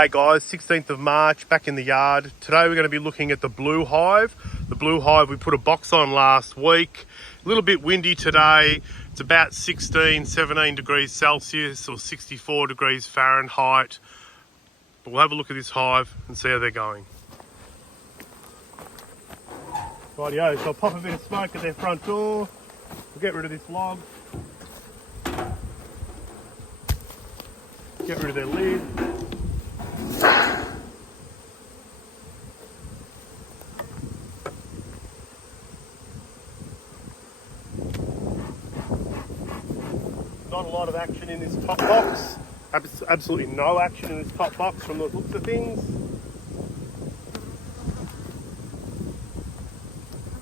Hey guys, 16th of March, back in the yard. Today we're going to be looking at the Blue Hive. The Blue Hive, we put a box on last week. A little bit windy today. It's about 16, 17 degrees Celsius or 64 degrees Fahrenheit. But we'll have a look at this hive and see how they're going. Rightio, so I'll pop a bit of smoke at their front door. We'll get rid of this log. Get rid of their lid. Not a lot of action in this top box. Absolutely no action in this top box from the looks of things.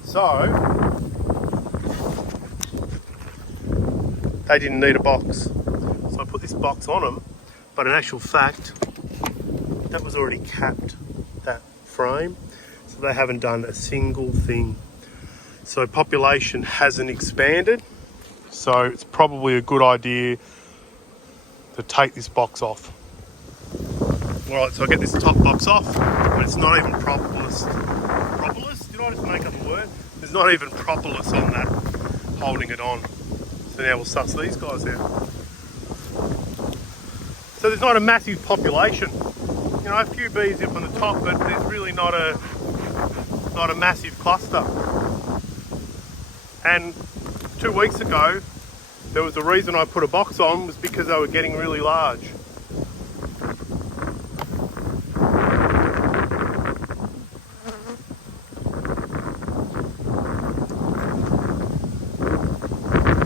So, they didn't need a box. So I put this box on them, but in actual fact, that was already capped, that frame. So they haven't done a single thing. So population hasn't expanded. So it's probably a good idea to take this box off. Alright, so I get this top box off, but it's not even propolis. Propolis? Did I just make up a word? There's not even propolis on that, holding it on. So now we'll suss these guys out. So there's not a massive population. You know, a few bees up on the top, but there's really not a massive cluster. And 2 weeks ago, there was a reason I put a box on, was because they were getting really large.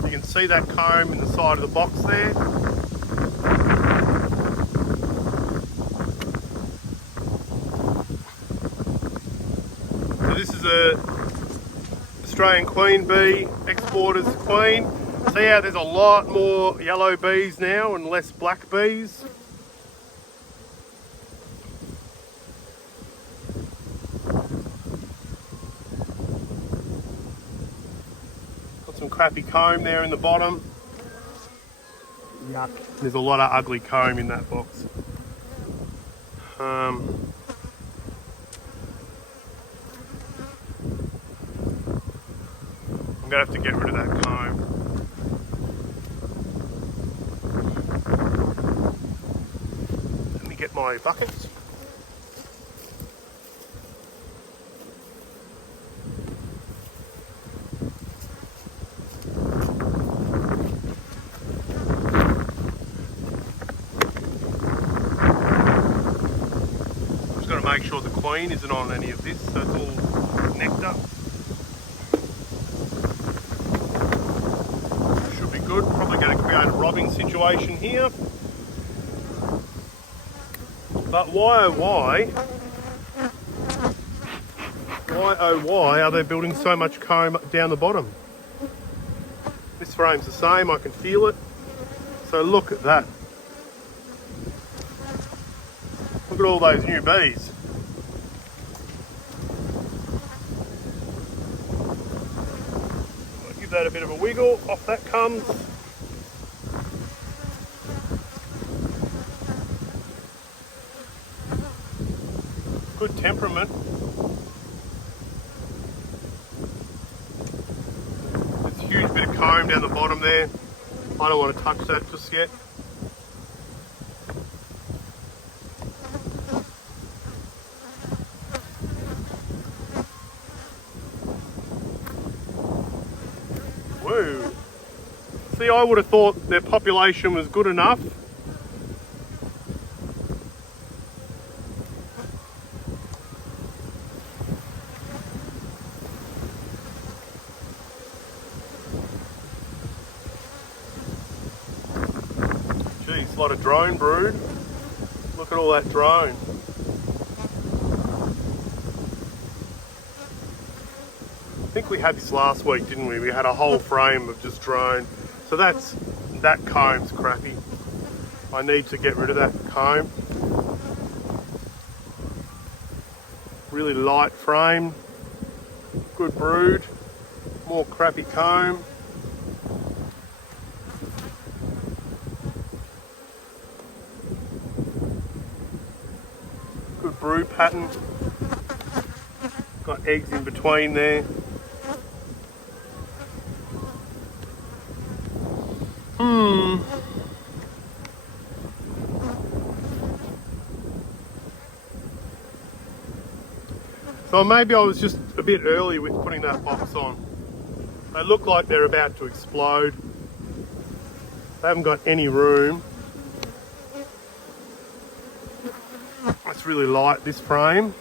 You can see that comb in the side of the box there. So this is a Australian queen bee, exporter's queen. See how there's a lot more yellow bees now and less black bees. Got some crappy comb there in the bottom. Yuck. There's a lot of ugly comb in that box. I'm gonna have to get rid of that comb. Let me get my buckets. Just got to make sure the queen isn't on any of this, so it's all nectar. Good. Probably going to create a robbing situation here. But why oh why are they building so much comb down the bottom? This frame's the same, I can feel it. So look at that. Look at all those new bees. I'll give that a bit of a wiggle, off that comes. Good temperament. There's a huge bit of comb down the bottom there. I don't want to touch that just yet. Whoa. See, I would have thought their population was good enough. Geez, a lot of drone brood. Look at all that drone. I think we had this last week, didn't we? We had a whole frame of just drone. So that comb's crappy. I need to get rid of that comb. Really light frame, good brood, more crappy comb. Good brood pattern. Got eggs in between there. So maybe I was just a bit early with putting that box on. They look like they're about to explode. They haven't got any room. It's really light, this frame.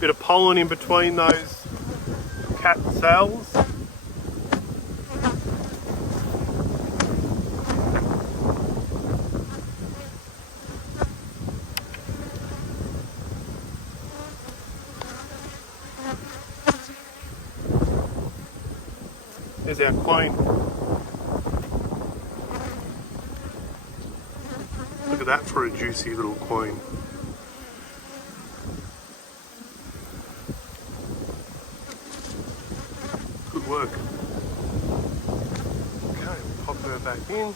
Bit of pollen in between those cat cells. There's our queen. Look at that for a juicy little queen. Good work. Okay, we'll pop her back in.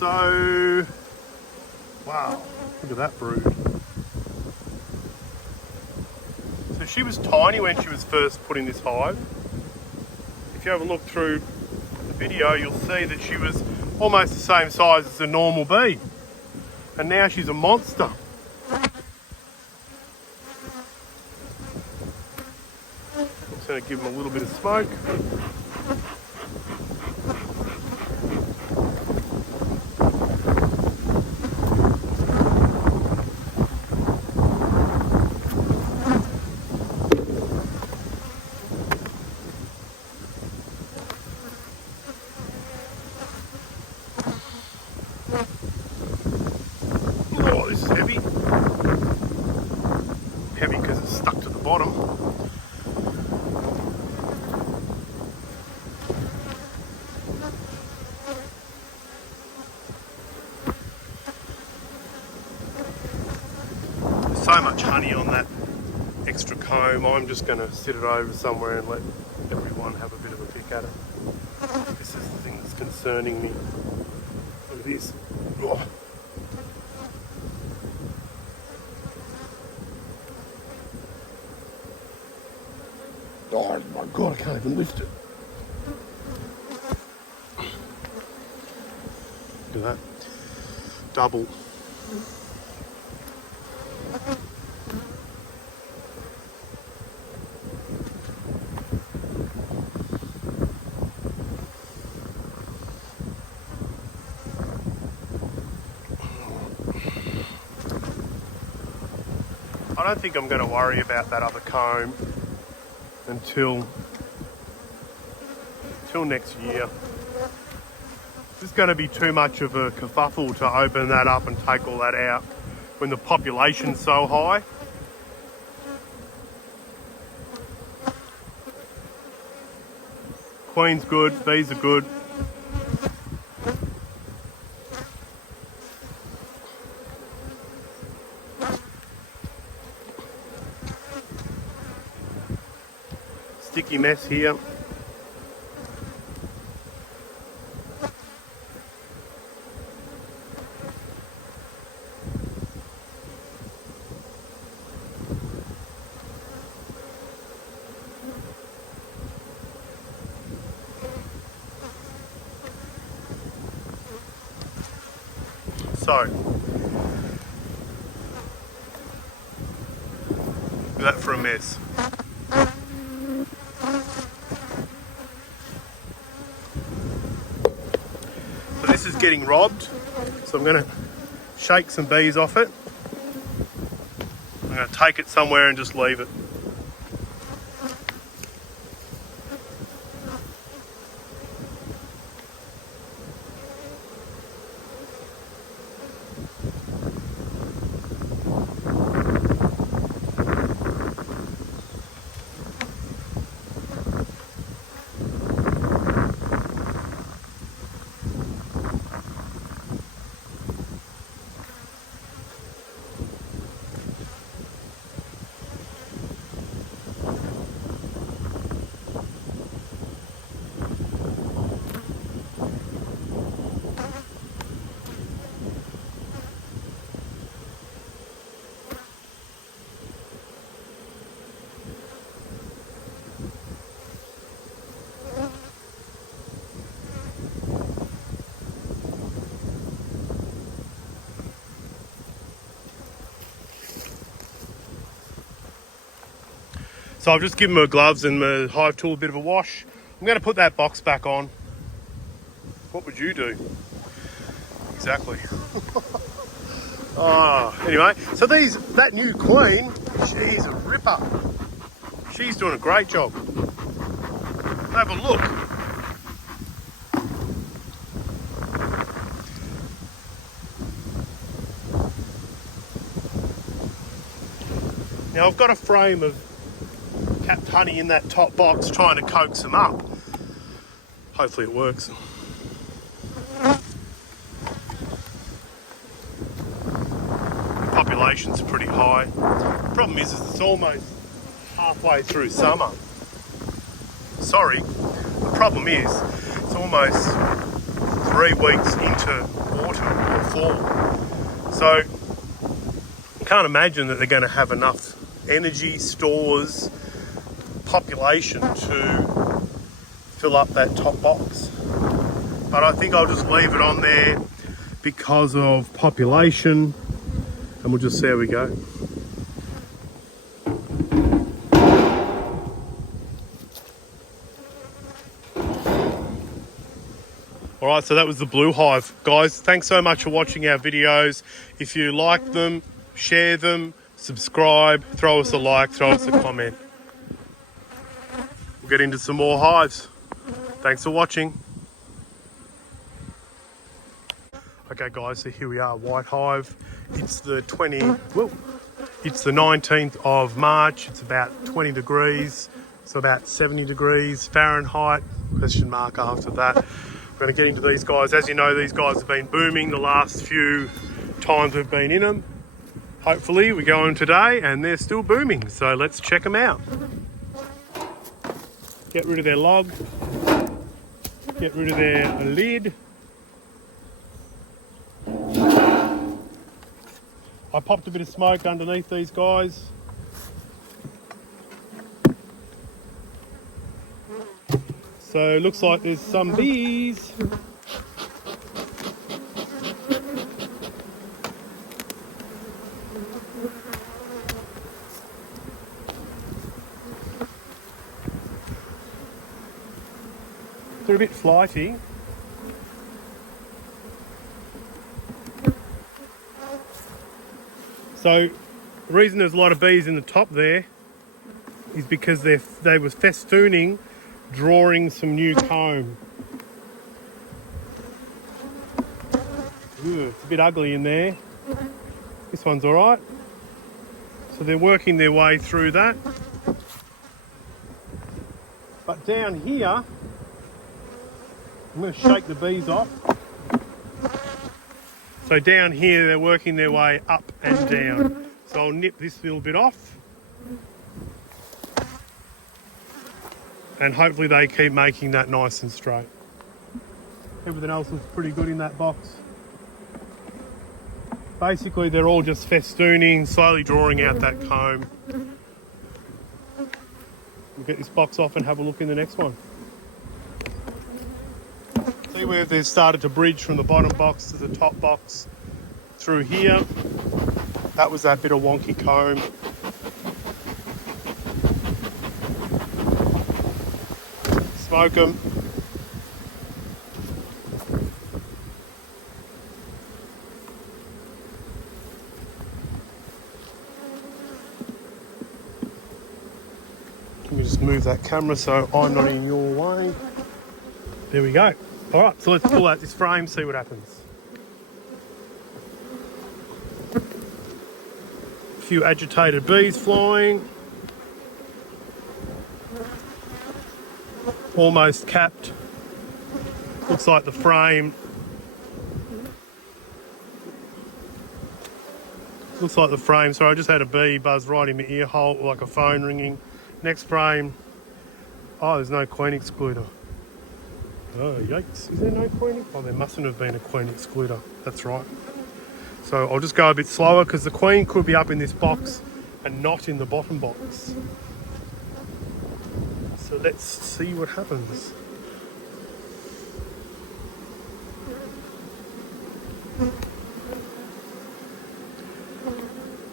So, wow, look at that brood. So she was tiny when she was first put in this hive. If you have a look through the video, you'll see that she was almost the same size as a normal bee. And now she's a monster. I'm just going to give them a little bit of smoke. Oh, this is heavy. Heavy because it's stuck to the bottom. There's so much honey on that extra comb. I'm just going to sit it over somewhere and let everyone have a bit of a pick at it. This is the thing that's concerning me. Look at this. Oh. Oh my God, I can't even lift it. Look at that. Double. I don't think I'm going to worry about that other comb until next year. It's going to be too much of a kerfuffle to open that up and take all that out when the population's so high. Queen's good, bees are good. Sticky mess here. So, look at that for a mess. So this is getting robbed, so I'm going to shake some bees off it. I'm going to take it somewhere and just leave it. So I've just given my gloves and my hive tool a bit of a wash. I'm going to put that box back on. What would you do? Exactly. Anyway, so that new queen, she's a ripper. She's doing a great job. Have a look. Now I've got a frame of capped honey in that top box trying to coax them up. Hopefully it works. Population's pretty high. The problem is it's almost halfway through summer. Sorry, the problem is it's almost 3 weeks into autumn or fall. So I can't imagine that they're going to have enough energy, stores, population to fill up that top box. But I think I'll just leave it on there because of population, and we'll just see how we go. Alright, so that was the Blue Hive. Guys, thanks so much for watching our videos. If you like them, share them, subscribe, throw us a like, throw us a comment. We'll get into some more hives. Thanks for watching. Okay guys, so here we are, White Hive. It's the 19th of March. It's about 20 degrees. So about 70 degrees Fahrenheit, question mark after that. We're going to get into these guys. As you know, these guys have been booming the last few times we've been in them. Hopefully we go in today and they're still booming. So let's check them out. Get rid of their log. Get rid of their lid. I popped a bit of smoke underneath these guys. So it looks like there's some bees. They're a bit flighty. So the reason there's a lot of bees in the top there is because they were festooning, drawing some new comb. Ooh, it's a bit ugly in there. This one's all right. So they're working their way through that. But down here, I'm going to shake the bees off. So down here, they're working their way up and down. So I'll nip this little bit off. And hopefully they keep making that nice and straight. Everything else looks pretty good in that box. Basically, they're all just festooning, slowly drawing out that comb. We'll get this box off and have a look in the next one. See where they've started to bridge from the bottom box to the top box through here. That was that bit of wonky comb. Smoke them. Let me just move that camera so I'm not in your way. There we go. All right, so let's pull out this frame, see what happens. A few agitated bees flying. Almost capped. Looks like the frame. Looks like the frame. Sorry, I just had a bee buzz right in my ear hole, like a phone ringing. Next frame. Oh, there's no queen excluder. Oh, yikes. Is there no queen? Oh, there mustn't have been a queen excluder. That's right. So I'll just go a bit slower because the queen could be up in this box and not in the bottom box. So let's see what happens.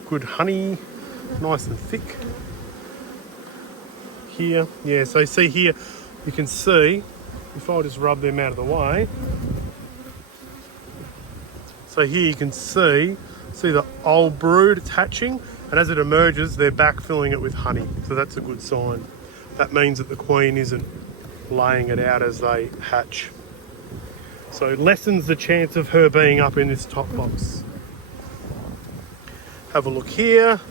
Good honey, nice and thick. here. Yeah, so you see here, you can see, if I just rub them out of the way. So here you can see the old brood, it's hatching, and as it emerges, they're backfilling it with honey. So that's a good sign. That means that the queen isn't laying it out as they hatch. So it lessens the chance of her being up in this top box. Have a look here.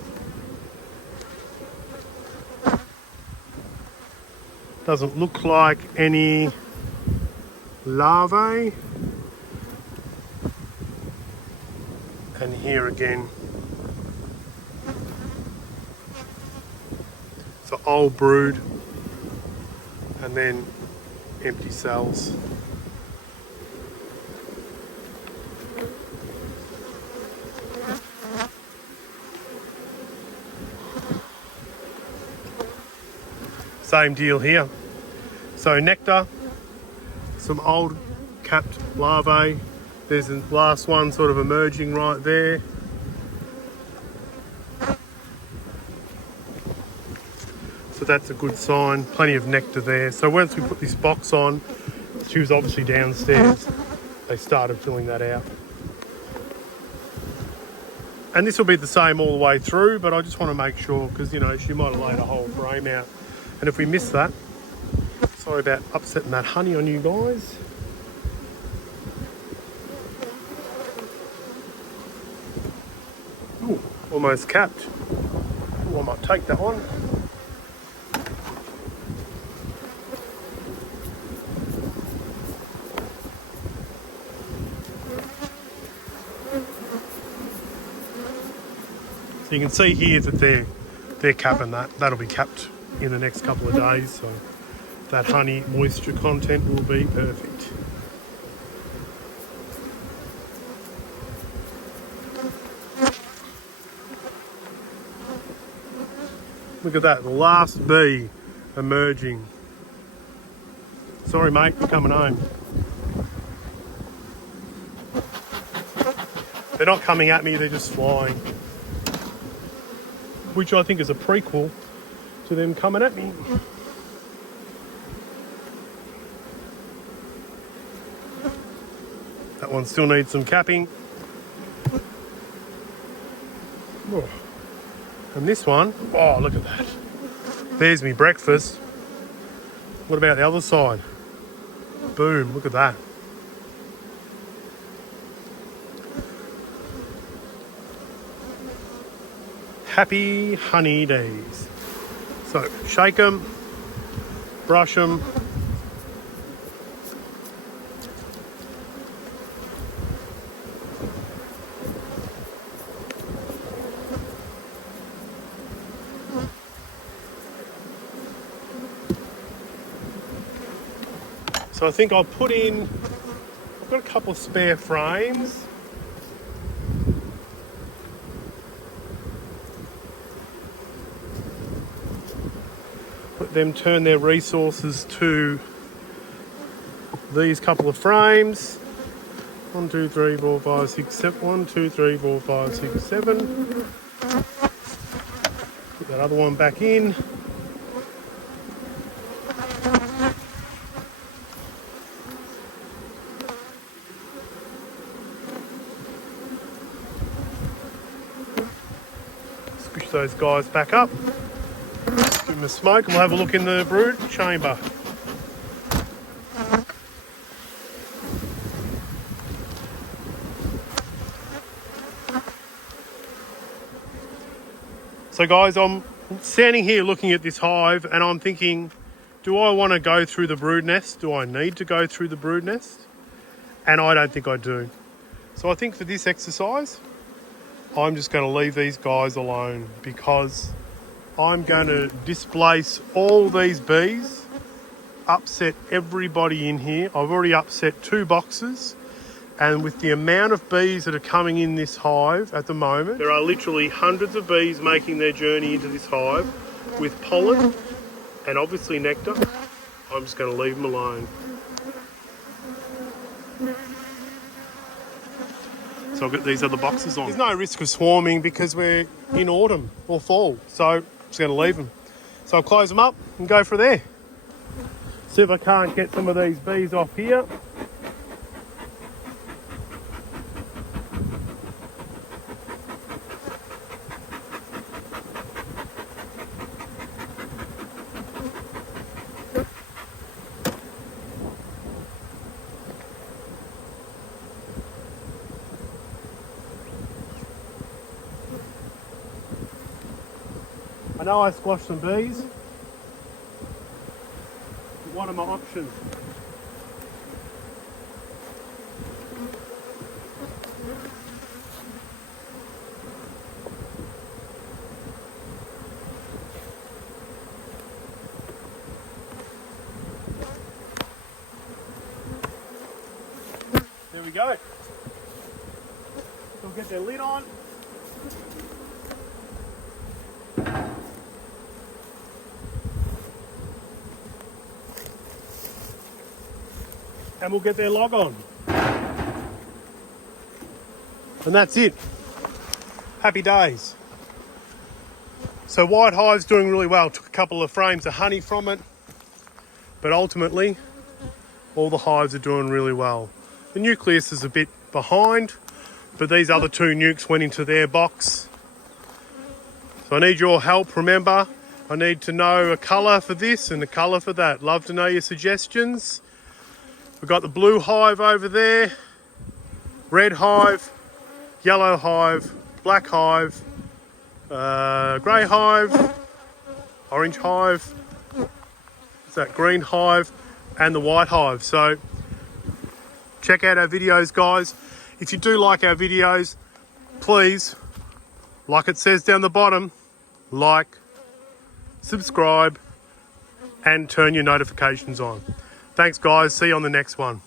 Doesn't look like any larvae. And here again. So old brood and then empty cells. Same deal here. So nectar, some old capped larvae. There's the last one sort of emerging right there. So that's a good sign, plenty of nectar there. So once we put this box on, she was obviously downstairs, they started filling that out. And this will be the same all the way through, but I just want to make sure, because you know, she might have laid a whole frame out. And if we miss that, sorry about upsetting that honey on you guys. Ooh, almost capped. Ooh, I might take that one. So you can see here that they're capping that. That'll be capped in the next couple of days. So that honey moisture content will be perfect. Look at that, the last bee emerging. Sorry mate, you're coming home. They're not coming at me, they're just flying. Which I think is a prequel to them coming at me. That one still needs some capping. Oh. And this one, oh look at that. There's me breakfast. What about the other side? Boom, look at that. Happy honey days. So shake them, brush them. So I think I'll put in, I've got a couple of spare frames. Let them turn their resources to these couple of frames. 1, 2, 3, 4, 5, 6, 7. 1, 2, 3, 4, 5, 6, 7. Put that other one back in. Squish those guys back up. Give them a smoke and we'll have a look in the brood chamber. So guys, I'm standing here looking at this hive and I'm thinking, do I want to go through the brood nest? Do I need to go through the brood nest? And I don't think I do. So I think for this exercise, I'm just going to leave these guys alone because I'm going to displace all these bees, upset everybody in here. I've already upset 2 boxes. And with the amount of bees that are coming in this hive at the moment, there are literally hundreds of bees making their journey into this hive with pollen and obviously nectar. I'm just going to leave them alone. So I'll get these other boxes on. There's no risk of swarming because we're in autumn or fall. So I'm just going to leave them. So I'll close them up. and go for there. See if I can't get some of these bees off here. I know I squashed some bees. What are my options? There we go. They'll get their lid on. And we'll get their log on. And that's it. Happy days. So white hive's doing really well. Took a couple of frames of honey from it. But ultimately, all the hives are doing really well. The nucleus is a bit behind, but these other two nukes went into their box. So I need your help, remember. I need to know a colour for this and a colour for that. Love to know your suggestions. We've got the blue hive over there, red hive, yellow hive, black hive, grey hive, orange hive, what's that, green hive, and the white hive. So check out our videos, guys. If you do like our videos, please, like it says down the bottom, like, subscribe, and turn your notifications on. Thanks, guys. See you on the next one.